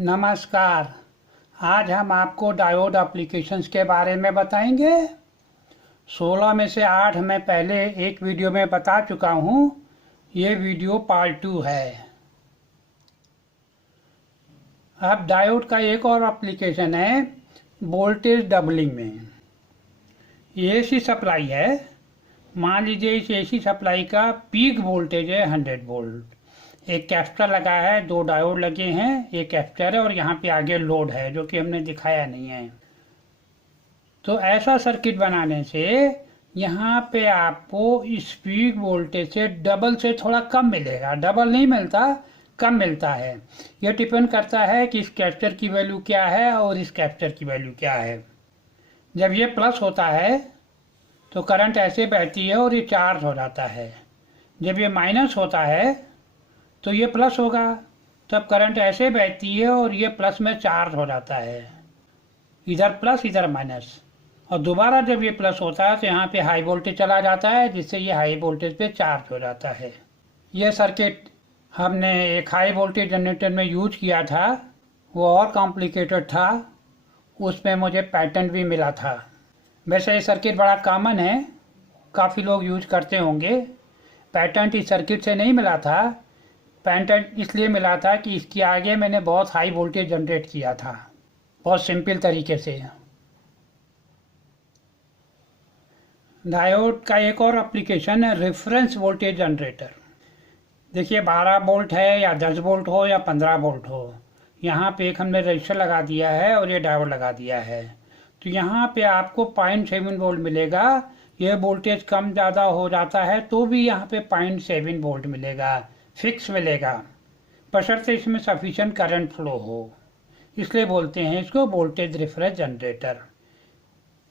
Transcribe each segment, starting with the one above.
नमस्कार। आज हम आपको डायोड एप्लीकेशंस के बारे में बताएंगे। 16 में से 8 मैं पहले एक वीडियो में बता चुका हूँ। ये वीडियो पार्ट 2 है। अब डायोड का एक और एप्लीकेशन है वोल्टेज डबलिंग में। ये एसी सप्लाई है। मान लीजिए इस एसी सप्लाई का पीक वोल्टेज है 100 वोल्ट। एक कैपेसिटर लगा है, 2 डायोड लगे हैं, एक कैपेसिटर है और यहाँ पे आगे लोड है जो कि हमने दिखाया नहीं है। तो ऐसा सर्किट बनाने से यहाँ पे आपको इस पीक वोल्टेज से डबल से थोड़ा कम मिलेगा। डबल नहीं मिलता, कम मिलता है। यह डिपेंड करता है कि इस कैपेसिटर की वैल्यू क्या है और इस कैपेसिटर की वैल्यू क्या है। जब ये प्लस होता है तो करंट ऐसे बहती है और ये चार्ज हो जाता है। जब ये माइनस होता है तो ये प्लस होगा, तब करंट ऐसे बहती है और ये प्लस में चार्ज हो जाता है। इधर प्लस इधर माइनस। और दोबारा जब ये प्लस होता है तो यहाँ पे हाई वोल्टेज चला जाता है, जिससे ये हाई वोल्टेज पे चार्ज हो जाता है। ये सर्किट हमने एक हाई वोल्टेज जनरेटर में यूज किया था, वो और कॉम्प्लिकेटेड था। उसमें मुझे पैटर्न भी मिला था। वैसे ये सर्किट बड़ा कॉमन है, काफ़ी लोग यूज करते होंगे। पैटर्न इस सर्किट से नहीं मिला था। पैटर्न इसलिए मिला था कि इसके आगे मैंने बहुत हाई वोल्टेज जनरेट किया था, बहुत सिंपल तरीके से। डायोड का एक और एप्लीकेशन है रेफरेंस वोल्टेज जनरेटर। देखिए 12 वोल्ट है या 10 वोल्ट हो या 15 वोल्ट हो, यहाँ पे एक हमने रजिस्टर लगा दिया है और ये डायोड लगा दिया है। तो यहाँ पे आपको 0.7 वोल्ट मिलेगा। ये वोल्टेज कम ज़्यादा हो जाता है तो भी यहाँ पे 0.7 वोल्ट मिलेगा, फिक्स मिलेगा, बशर्ते इसमें सफिशिएंट करंट फ्लो हो। इसलिए बोलते हैं इसको वोल्टेज रेफरेंस जनरेटर।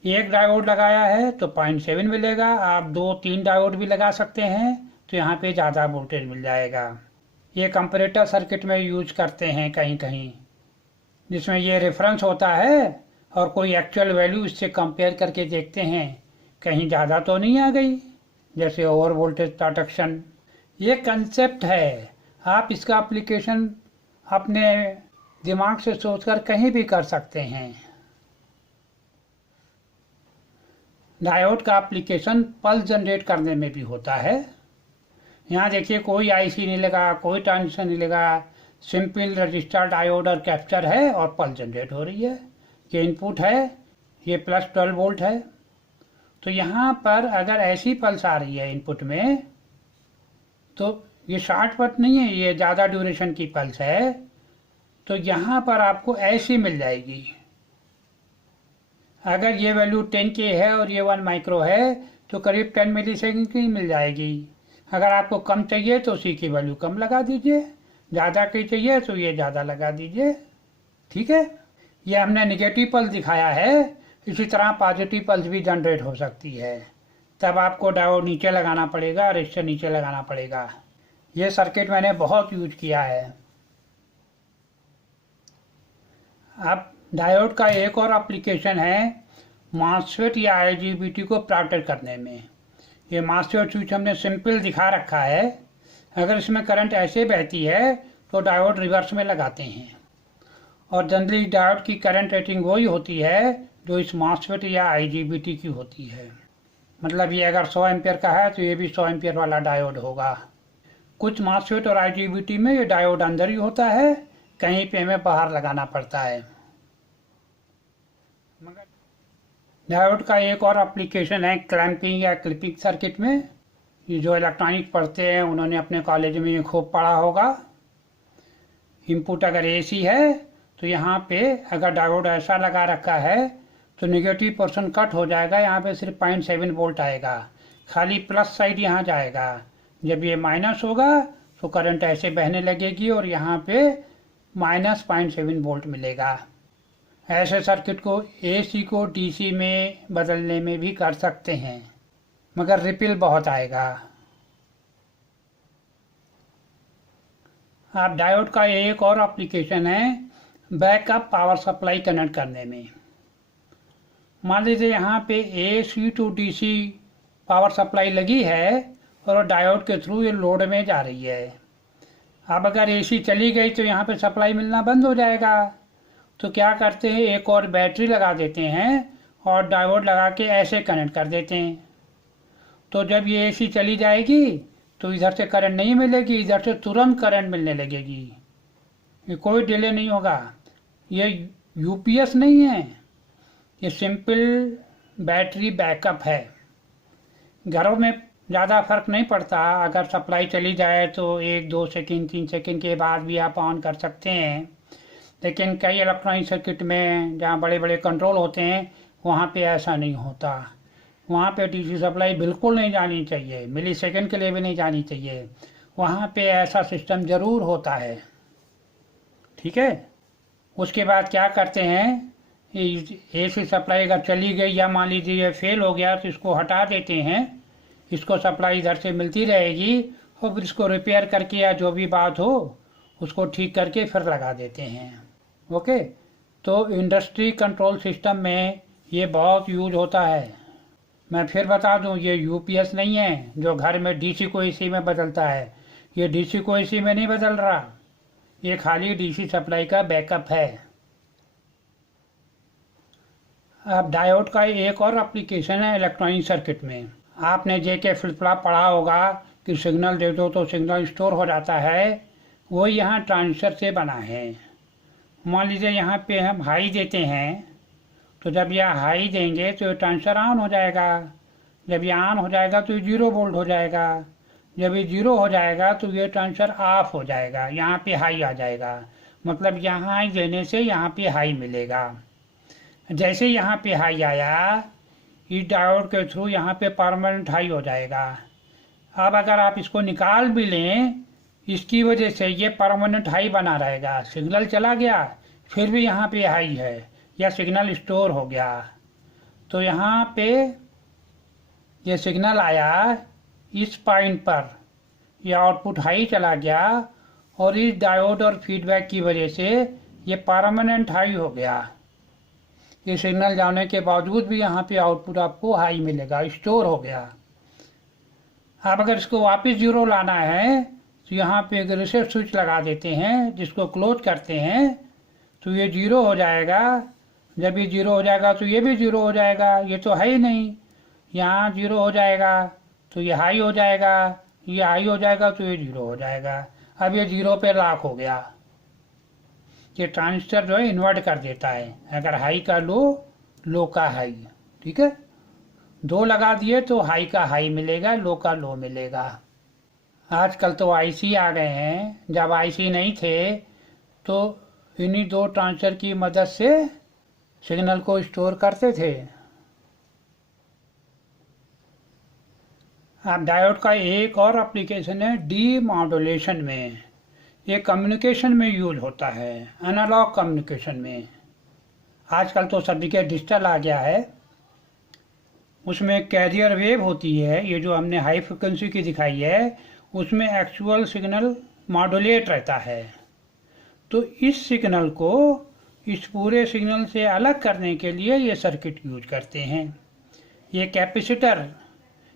एक डायोड लगाया है तो 0.7 मिलेगा। आप 2-3 डायोड भी लगा सकते हैं तो यहाँ पे ज़्यादा वोल्टेज मिल जाएगा। ये कंपैरेटर सर्किट में यूज करते हैं कहीं कहीं, जिसमें ये रेफरेंस होता है और कोई एक्चुअल वैल्यू इससे कंपेयर करके देखते हैं कहीं ज़्यादा तो नहीं आ गई, जैसे ओवर वोल्टेज प्रोटेक्शन। ये कंसेप्ट है, आप इसका एप्लीकेशन अपने दिमाग से सोचकर कहीं भी कर सकते हैं। डायोड का एप्लीकेशन पल्स जनरेट करने में भी होता है। यहाँ देखिए कोई आईसी नहीं लगा, कोई ट्रांजिस्टर नहीं लगा, सिंपल रजिस्टर डायोड और कैपेसिटर है और पल्स जनरेट हो रही है। ये इनपुट है, ये प्लस 12 वोल्ट है। तो यहाँ पर अगर ऐसी पल्स आ रही है इनपुट में तो ये शॉर्ट पल्स नहीं है, ये ज़्यादा ड्यूरेशन की पल्स है। तो यहाँ पर आपको ऐसी मिल जाएगी। अगर ये वैल्यू 10K है और ये 1 माइक्रो है तो करीब 10 मिलीसेकंड की मिल जाएगी। अगर आपको कम चाहिए तो उसी की वैल्यू कम लगा दीजिए, ज़्यादा की चाहिए तो ये ज़्यादा लगा दीजिए। ठीक है, ये हमने निगेटिव पल्स दिखाया है। इसी तरह पॉजिटिव पल्स भी जनरेट हो सकती है। तब आपको डायोड नीचे लगाना पड़ेगा, रजिस्टर नीचे लगाना पड़ेगा। ये सर्किट मैंने बहुत यूज किया है। अब डायोड का एक और एप्लीकेशन है मॉसफेट या आईजीबीटी को प्रोटेक्ट करने में। ये मॉसफेट स्विच हमने सिंपल दिखा रखा है। अगर इसमें करंट ऐसे बहती है तो डायोड रिवर्स में लगाते हैं और जनरली डायोड की करंट रेटिंग वही होती है जो इस मॉसफेट या आईजीबीटी की होती है। मतलब ये अगर 100 एम्पियर का है तो ये भी 100 एम्पियर वाला डायोड होगा। कुछ मॉसफेट और आईजीबीटी में ये डायोड अंदर ही होता है, कहीं पे हमें बाहर लगाना पड़ता है। डायोड का एक और एप्लीकेशन है क्लैंपिंग या क्लिपिंग सर्किट में। ये जो इलेक्ट्रॉनिक पढ़ते हैं उन्होंने अपने कॉलेज में ये खूब पढ़ा होगा। इनपुट अगर एसी है तो यहाँ पे अगर डायोड ऐसा लगा रखा है तो नेगेटिव पोर्शन कट हो जाएगा। यहाँ पे सिर्फ 0.7 वोल्ट आएगा, खाली प्लस साइड यहाँ जाएगा। जब ये माइनस होगा तो करंट ऐसे बहने लगेगी और यहाँ पे माइनस 0.7 वोल्ट मिलेगा। ऐसे सर्किट को एसी को डीसी में बदलने में भी कर सकते हैं, मगर रिपिल बहुत आएगा। अब डायोड का एक और एप्लीकेशन है बैकअप पावर सप्लाई कनेक्ट करने में। मान लीजिए यहाँ पे AC to DC power supply लगी है और डायोड के थ्रू ये लोड में जा रही है। अब अगर एसी चली गई तो यहाँ पे सप्लाई मिलना बंद हो जाएगा। तो क्या करते हैं, एक और बैटरी लगा देते हैं और डायोड लगा के ऐसे कनेक्ट कर देते हैं। तो जब ये एसी चली जाएगी तो इधर से करंट नहीं मिलेगी, इधर से तुरंत करंट मिलने लगेगी। ये कोई डिले नहीं होगा। ये यूपीएस नहीं है, ये सिंपल बैटरी बैकअप है। घरों में ज़्यादा फर्क नहीं पड़ता, अगर सप्लाई चली जाए तो 1-2 सेकंड 3 सेकंड के बाद भी आप ऑन कर सकते हैं। लेकिन कई इलेक्ट्रॉनिक सर्किट में जहाँ बड़े बड़े कंट्रोल होते हैं वहाँ पे ऐसा नहीं होता। वहाँ पे डीसी सप्लाई बिल्कुल नहीं जानी चाहिए, मिली सेकेंड के लिए भी नहीं जानी चाहिए। वहाँ पे ऐसा सिस्टम ज़रूर होता है। ठीक है। उसके बाद क्या करते हैं, एसी सप्लाई अगर चली गई या मान लीजिए ये फेल हो गया तो इसको हटा देते हैं। इसको सप्लाई इधर से मिलती रहेगी और फिर इसको रिपेयर करके या जो भी बात हो उसको ठीक करके फिर लगा देते हैं। ओके। तो इंडस्ट्री कंट्रोल सिस्टम में ये बहुत यूज होता है। मैं फिर बता दूं, ये यूपीएस नहीं है जो घर में डीसी को एसी में बदलता है। ये डीसी को एसी में नहीं बदल रहा, ये खाली डीसी सप्लाई का बैकअप है। अब डायोड का एक और एप्लीकेशन है इलेक्ट्रॉनिक सर्किट में। आपने जेके फ्लिप फ्लॉप पढ़ा होगा कि सिग्नल दे दो तो सिग्नल स्टोर हो जाता है। वो यहाँ ट्रांजिस्टर से बना है। मान लीजिए यहाँ पे हम हाई देते हैं तो जब यह हाई देंगे तो ये ट्रांजिस्टर ऑन हो जाएगा। जब ये ऑन हो जाएगा तो ये 0 वोल्ट हो जाएगा। जब ये 0 हो जाएगा तो ये ट्रांजिस्टर ऑफ हो जाएगा, यहाँ पे हाई आ जाएगा। मतलब यहाँ हाई देने से यहाँ पे हाई मिलेगा। जैसे यहाँ पे हाई आया, इस डायोड के थ्रू यहाँ पे परमानेंट हाई हो जाएगा। अब अगर आप इसको निकाल भी लें, इसकी वजह से ये परमानेंट हाई बना रहेगा। सिग्नल चला गया फिर भी यहाँ पे हाई है या सिग्नल स्टोर हो गया। तो यहाँ पे ये सिग्नल आया, इस पॉइंट पर ये आउटपुट हाई चला गया और इस डायोड और फीडबैक की वजह से ये परमानेंट हाई हो गया। ये सिग्नल जाने के बावजूद भी यहाँ पे आउटपुट आपको हाई मिलेगा, स्टोर हो गया। अब अगर इसको वापस 0 लाना है तो यहाँ पे एक रीसेट स्विच लगा देते हैं, जिसको क्लोज करते हैं तो ये 0 हो जाएगा। जब ये 0 हो जाएगा तो ये भी 0 हो जाएगा, ये तो है ही नहीं। यहाँ 0 हो जाएगा तो ये हाई हो जाएगा, ये हाई हो जाएगा तो ये 0 हो जाएगा। अब ये 0 पे लॉक हो गया। ये ट्रांजिस्टर जो है इन्वर्ट कर देता है, अगर हाई का लो, लो का हाई। ठीक है। 2 लगा दिए तो हाई का हाई मिलेगा, लो का लो मिलेगा। आजकल तो आईसी आ गए हैं, जब आईसी नहीं थे तो इन्हीं 2 ट्रांजिस्टर की मदद से सिग्नल को स्टोर करते थे। अब डायोड का एक और एप्लीकेशन है डीमॉड्यूलेशन में। ये कम्युनिकेशन में यूज होता है, एनालॉग कम्युनिकेशन में। आजकल तो सभी के डिजिटल आ गया है। उसमें कैरियर वेव होती है, ये जो हमने हाई फ्रिक्वेंसी की दिखाई है उसमें एक्चुअल सिग्नल मॉड्यूलेट रहता है। तो इस सिग्नल को इस पूरे सिग्नल से अलग करने के लिए ये सर्किट यूज करते हैं। ये कैपेसिटर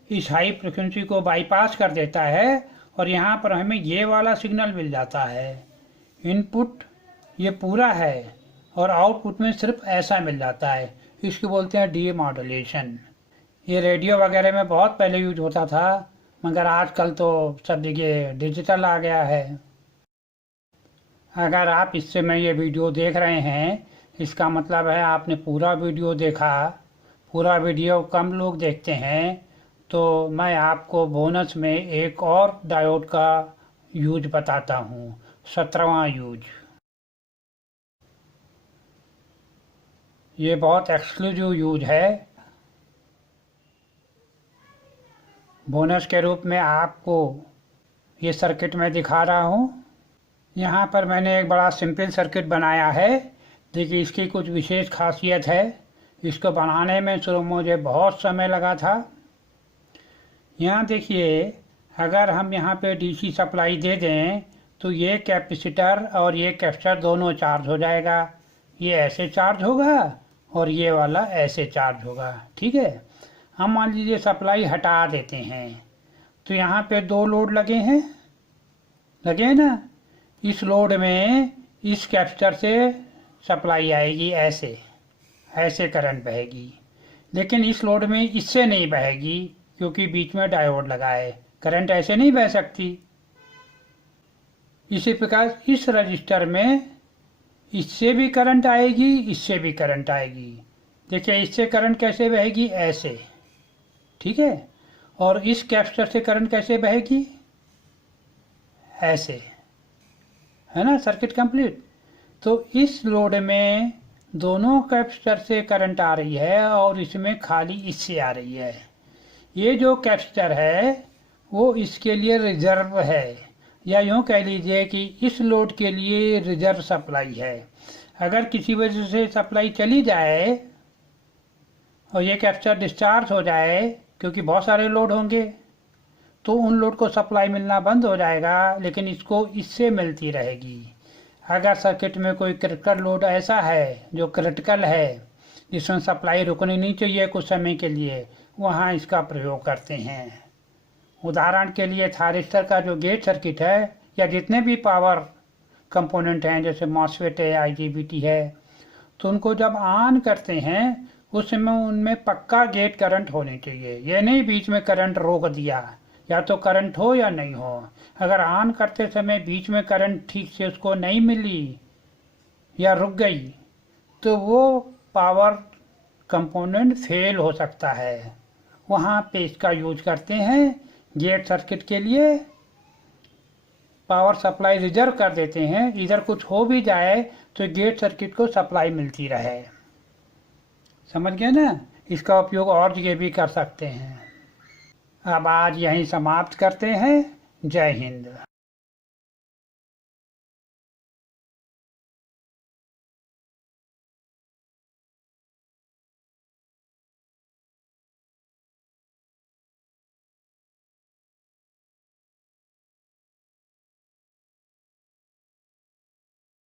इस हाई फ्रिक्वेंसी को बाईपास कर देता है और यहाँ पर हमें ये वाला सिग्नल मिल जाता है। इनपुट ये पूरा है और आउटपुट में सिर्फ ऐसा मिल जाता है। इसको बोलते हैं डीमॉड्यूलेशन। ये रेडियो वगैरह में बहुत पहले यूज होता था, मगर आजकल तो सब जगह डिजिटल आ गया है। अगर आप इस समय ये वीडियो देख रहे हैं, इसका मतलब है आपने पूरा वीडियो देखा। पूरा वीडियो कम लोग देखते हैं, तो मैं आपको बोनस में एक और डायोड का यूज बताता हूँ, 17वां यूज। ये बहुत एक्सक्लूसिव यूज है। बोनस के रूप में आपको ये सर्किट मैं दिखा रहा हूँ। यहाँ पर मैंने एक बड़ा सिंपल सर्किट बनाया है। देखिए इसकी कुछ विशेष खासियत है। इसको बनाने में शुरू मुझे बहुत समय लगा था। यहाँ देखिए, अगर हम यहाँ पे डीसी सप्लाई दे दें तो ये कैपेसिटर और ये कैपेसिटर दोनों चार्ज हो जाएगा। ये ऐसे चार्ज होगा और ये वाला ऐसे चार्ज होगा। ठीक है। हम मान लीजिए सप्लाई हटा देते हैं तो यहाँ पे 2 लोड लगे हैं ना। इस लोड में इस कैपेसिटर से सप्लाई आएगी, ऐसे करंट बहेगी। लेकिन इस लोड में इससे नहीं बहेगी क्योंकि बीच में डायोड लगा है, करंट ऐसे नहीं बह सकती। इसी प्रकार इस रजिस्टर में इससे भी करंट आएगी, इससे भी करंट आएगी। देखिए इससे करंट कैसे बहेगी, ऐसे, ठीक है। और इस कैपेसिटर से करंट कैसे बहेगी, ऐसे, है ना। Circuit complete. तो इस लोड में दोनों कैपेसिटर से करंट आ रही है और इसमें खाली इससे आ रही है। ये जो कैपेसिटर है वो इसके लिए रिजर्व है, या यूँ कह लीजिए कि इस लोड के लिए रिजर्व सप्लाई है। अगर किसी वजह से सप्लाई चली जाए और ये कैपेसिटर डिस्चार्ज हो जाए, क्योंकि बहुत सारे लोड होंगे, तो उन लोड को सप्लाई मिलना बंद हो जाएगा, लेकिन इसको इससे मिलती रहेगी। अगर सर्किट में कोई क्रिटिकल लोड ऐसा है जो क्रिटिकल है, जिसमें सप्लाई रुकनी नहीं चाहिए कुछ समय के लिए, वहाँ इसका प्रयोग करते हैं। उदाहरण के लिए थारिस्टर का जो गेट सर्किट है, या जितने भी पावर कंपोनेंट हैं जैसे मॉसफेट है, आईजीबीटी है, तो उनको जब ऑन करते हैं उस समय उनमें पक्का गेट करंट होनी चाहिए। ये नहीं बीच में करंट रोक दिया, या तो करंट हो या नहीं हो। अगर ऑन करते समय बीच में करंट ठीक से उसको नहीं मिली या रुक गई, तो वो पावर कंपोनेंट फेल हो सकता है। वहाँ पे इसका यूज करते हैं। गेट सर्किट के लिए पावर सप्लाई रिजर्व कर देते हैं, इधर कुछ हो भी जाए तो गेट सर्किट को सप्लाई मिलती रहे। समझ गए ना। इसका उपयोग और जगह भी कर सकते हैं। अब आज यहीं समाप्त करते हैं। जय हिंद।